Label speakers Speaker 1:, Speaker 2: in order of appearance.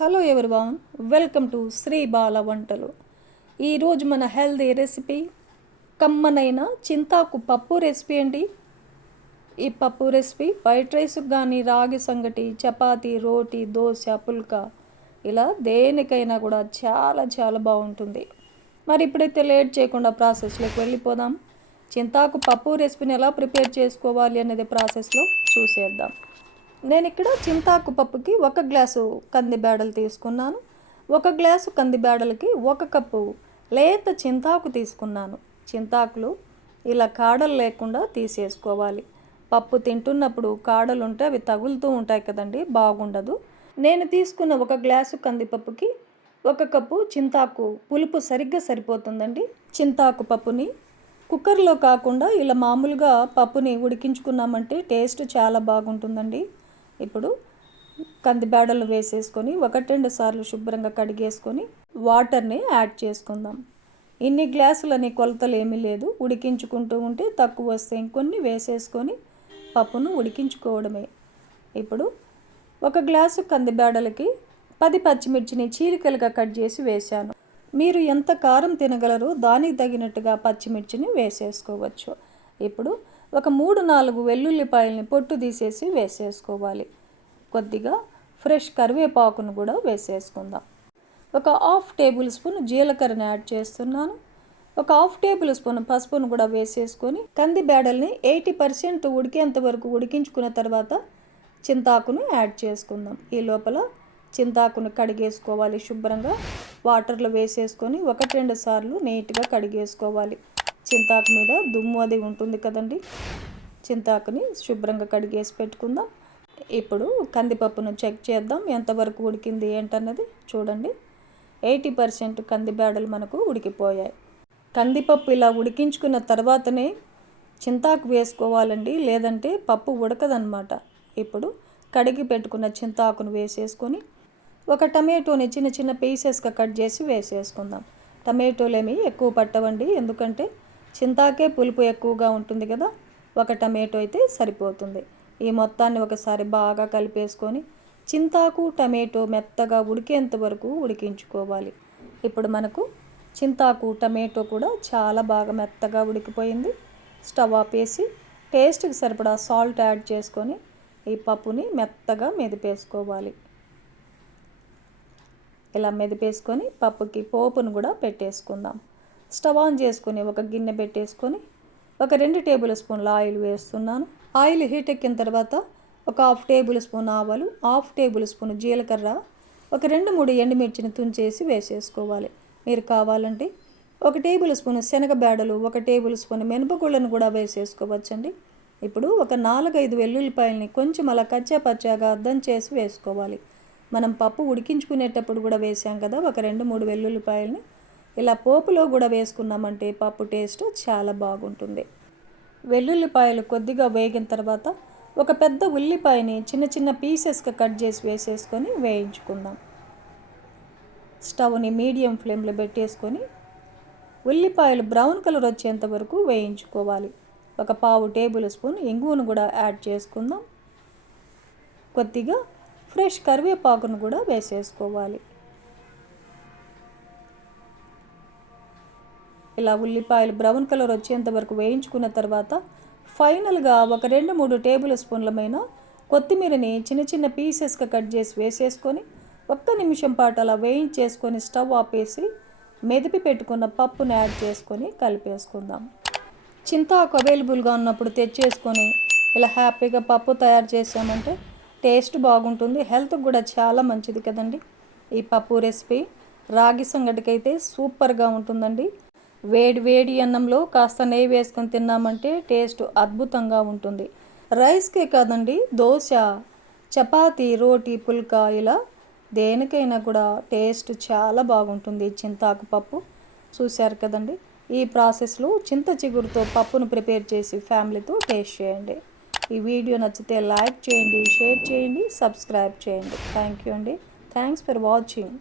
Speaker 1: hello everyone welcome to Sri Bala వంటలు ఈరోజు మన హెల్దీ రెసిపీ కమ్మనైన చింతాకు పప్పు రెసిపీ అండి ఈ పప్పు రెసిపీ వైట్ రైస్కి కానీ రాగి సంగటి చపాతీ రోటీ దోశ పుల్కా ఇలా దేనికైనా కూడా చాలా చాలా బాగుంటుంది మరి ఇప్పుడైతే లేట్ చేయకుండా ప్రాసెస్లోకి వెళ్ళిపోదాం చింతాకు పప్పు రెసిపీని ఎలా ప్రిపేర్ చేసుకోవాలి అనేది ప్రాసెస్లో చూసేద్దాం నేను ఇక్కడ చింతాకు పప్పుకి ఒక గ్లాసు కంది బేడలు తీసుకున్నాను ఒక గ్లాసు కంది బేడలకి ఒక కప్పు లేత చింతాకు తీసుకున్నాను చింతాకులు ఇలా కాడలు లేకుండా తీసేసుకోవాలి పప్పు తింటున్నప్పుడు కాడలు ఉంటే అవి తగులుతూ ఉంటాయి కదండి బాగుండదు నేను తీసుకున్న ఒక గ్లాసు కందిపప్పుకి ఒక కప్పు చింతాకు పులుపు సరిగ్గా సరిపోతుందండి చింతాకు పప్పుని కుక్కర్లో కాకుండా ఇలా మామూలుగా పప్పుని ఉడికించుకున్నామంటే టేస్ట్ చాలా బాగుంటుందండి ఇప్పుడు కంది బ్యాడలు వేసేసుకొని ఒకటి రెండు సార్లు శుభ్రంగా కడిగేసుకొని వాటర్ని యాడ్ చేసుకుందాం ఇన్ని గ్లాసులని కొలతలు ఏమీ లేదు ఉడికించుకుంటూ ఉంటే తక్కువ వస్తే ఇంకొన్ని వేసేసుకొని పప్పును ఉడికించుకోవడమే ఇప్పుడు ఒక గ్లాసు కంది బ్యాడలకి పది పచ్చిమిర్చిని చీలికలుగా కట్ చేసి వేశాను మీరు ఎంత కారం తినగలరో దానికి తగినట్టుగా పచ్చిమిర్చిని వేసేసుకోవచ్చు ఇప్పుడు ఒక మూడు నాలుగు వెల్లుల్లిపాయల్ని పొట్టు తీసేసి వేసేసుకోవాలి కొద్దిగా ఫ్రెష్ కరివేపాకును కూడా వేసేసుకుందాం ఒక హాఫ్ టేబుల్ స్పూన్ జీలకర్రని యాడ్ చేస్తున్నాను ఒక హాఫ్ టేబుల్ స్పూన్ పసుపును కూడా వేసేసుకొని కంది బేడల్ని ఎయిటీ పర్సెంట్ ఉడికేంత వరకు ఉడికించుకున్న తర్వాత చింతాకును యాడ్ చేసుకుందాం ఈ లోపల చింతాకును కడిగేసుకోవాలి శుభ్రంగా వాటర్లో వేసేసుకొని ఒకటి రెండు సార్లు నీట్గా కడిగేసుకోవాలి చింతాకు మీద దుమ్ము అది ఉంటుంది కదండి చింతాకుని శుభ్రంగా కడిగేసి పెట్టుకుందాం ఇప్పుడు కందిపప్పును చెక్ చేద్దాం ఎంతవరకు ఉడికింది ఏంటన్నది చూడండి ఎయిటీ పర్సెంట్ కందిబేడలు మనకు ఉడికిపోయాయి కందిపప్పు ఇలా ఉడికించుకున్న తర్వాతనే చింతాకు వేసుకోవాలండి లేదంటే పప్పు ఉడకదనమాట ఇప్పుడు కడిగి పెట్టుకున్న చింతాకును వేసేసుకొని ఒక టమాటోని చిన్న చిన్న పీసెస్గా కట్ చేసి వేసేసుకుందాం టమాటోలేమి ఎక్కువ పట్టవండి ఎందుకంటే చింతాకే పులుపు ఎక్కువగా ఉంటుంది కదా ఒక టమాటో అయితే సరిపోతుంది ఈ మొత్తాన్ని ఒకసారి బాగా కలిపేసుకొని చింతాకు టమాటో మెత్తగా ఉడికేంత వరకు ఉడికించుకోవాలి ఇప్పుడు మనకు చింతాకు టమాటో కూడా చాలా బాగా మెత్తగా ఉడికిపోయింది స్టవ్ ఆపేసి టేస్ట్కి సరిపడా సాల్ట్ యాడ్ చేసుకొని ఈ పప్పుని మెత్తగా మెదిపేసుకోవాలి ఇలా మెదిపేసుకొని పప్పుకి పోపును కూడా పెట్టేసుకుందాం స్టవ్ ఆన్ చేసుకొని ఒక గిన్నె పెట్టేసుకొని ఒక రెండు టేబుల్ స్పూన్ల ఆయిల్ వేస్తున్నాను ఆయిల్ హీట్ ఎక్కిన తర్వాత ఒక హాఫ్ టేబుల్ స్పూన్ ఆవాలు హాఫ్ టేబుల్ స్పూన్ జీలకర్ర ఒక రెండు మూడు ఎండుమిర్చిని తుంచేసి వేసేసుకోవాలి మీరు కావాలంటే ఒక టేబుల్ స్పూన్ శనగ బేడలు ఒక టేబుల్ స్పూన్ మినపగుళ్ళను కూడా వేసేసుకోవచ్చండి ఇప్పుడు ఒక నాలుగైదు వెల్లుల్లిపాయలని కొంచెం అలా కచ్చా అర్థం చేసి వేసుకోవాలి మనం పప్పు ఉడికించుకునేటప్పుడు కూడా వేసాం కదా ఒక రెండు మూడు వెల్లుల్లిపాయలని ఇలా పోపులో కూడా వేసుకున్నామంటే పప్పు టేస్ట్ చాలా బాగుంటుంది వెల్లుల్లిపాయలు కొద్దిగా వేగిన తర్వాత ఒక పెద్ద ఉల్లిపాయని చిన్న చిన్న పీసెస్గా కట్ చేసి వేసేసుకొని వేయించుకుందాం స్టవ్ని మీడియం ఫ్లేమ్లో పెట్టేసుకొని ఉల్లిపాయలు బ్రౌన్ కలర్ వచ్చేంత వరకు వేయించుకోవాలి ఒక పావు టేబుల్ స్పూన్ ఇంగువను కూడా యాడ్ చేసుకుందాం కొద్దిగా ఫ్రెష్ కరివేపాకును కూడా వేసేసుకోవాలి ఇలా ఉల్లిపాయలు బ్రౌన్ కలర్ వచ్చేంత వరకు వేయించుకున్న తర్వాత ఫైనల్గా ఒక రెండు మూడు టేబుల్ స్పూన్లమైన కొత్తిమీరని చిన్న చిన్న పీసెస్గా కట్ చేసి వేసేసుకొని ఒక్క నిమిషం పాటు అలా వేయించేసుకొని స్టవ్ ఆపేసి మెదిపి పెట్టుకున్న పప్పుని యాడ్ చేసుకొని కలిపేసుకుందాం చింతాకు అవైలబుల్గా ఉన్నప్పుడు తెచ్చేసుకొని ఇలా హ్యాపీగా పప్పు తయారు చేసామంటే టేస్ట్ బాగుంటుంది హెల్త్ కూడా చాలా మంచిది కదండి ఈ పప్పు రెసిపీ రాగి సంగటికైతే సూపర్గా ఉంటుందండి వేడి వేడి అన్నంలో కాస్త నెయ్యి వేసుకొని తిన్నామంటే టేస్ట్ అద్భుతంగా ఉంటుంది రైస్కే కాదండి దోశ చపాతి రోటి పుల్కా ఇలా దేనికైనా కూడా టేస్ట్ చాలా బాగుంటుంది చింతాకు పప్పు చూశారు కదండి ఈ ప్రాసెస్లో చింత చిగురుతో పప్పును ప్రిపేర్ చేసి ఫ్యామిలీతో టేస్ట్ చేయండి ఈ వీడియో నచ్చితే లైక్ చేయండి షేర్ చేయండి సబ్స్క్రైబ్ చేయండి థ్యాంక్ యూ అండి థ్యాంక్స్ ఫర్ వాచింగ్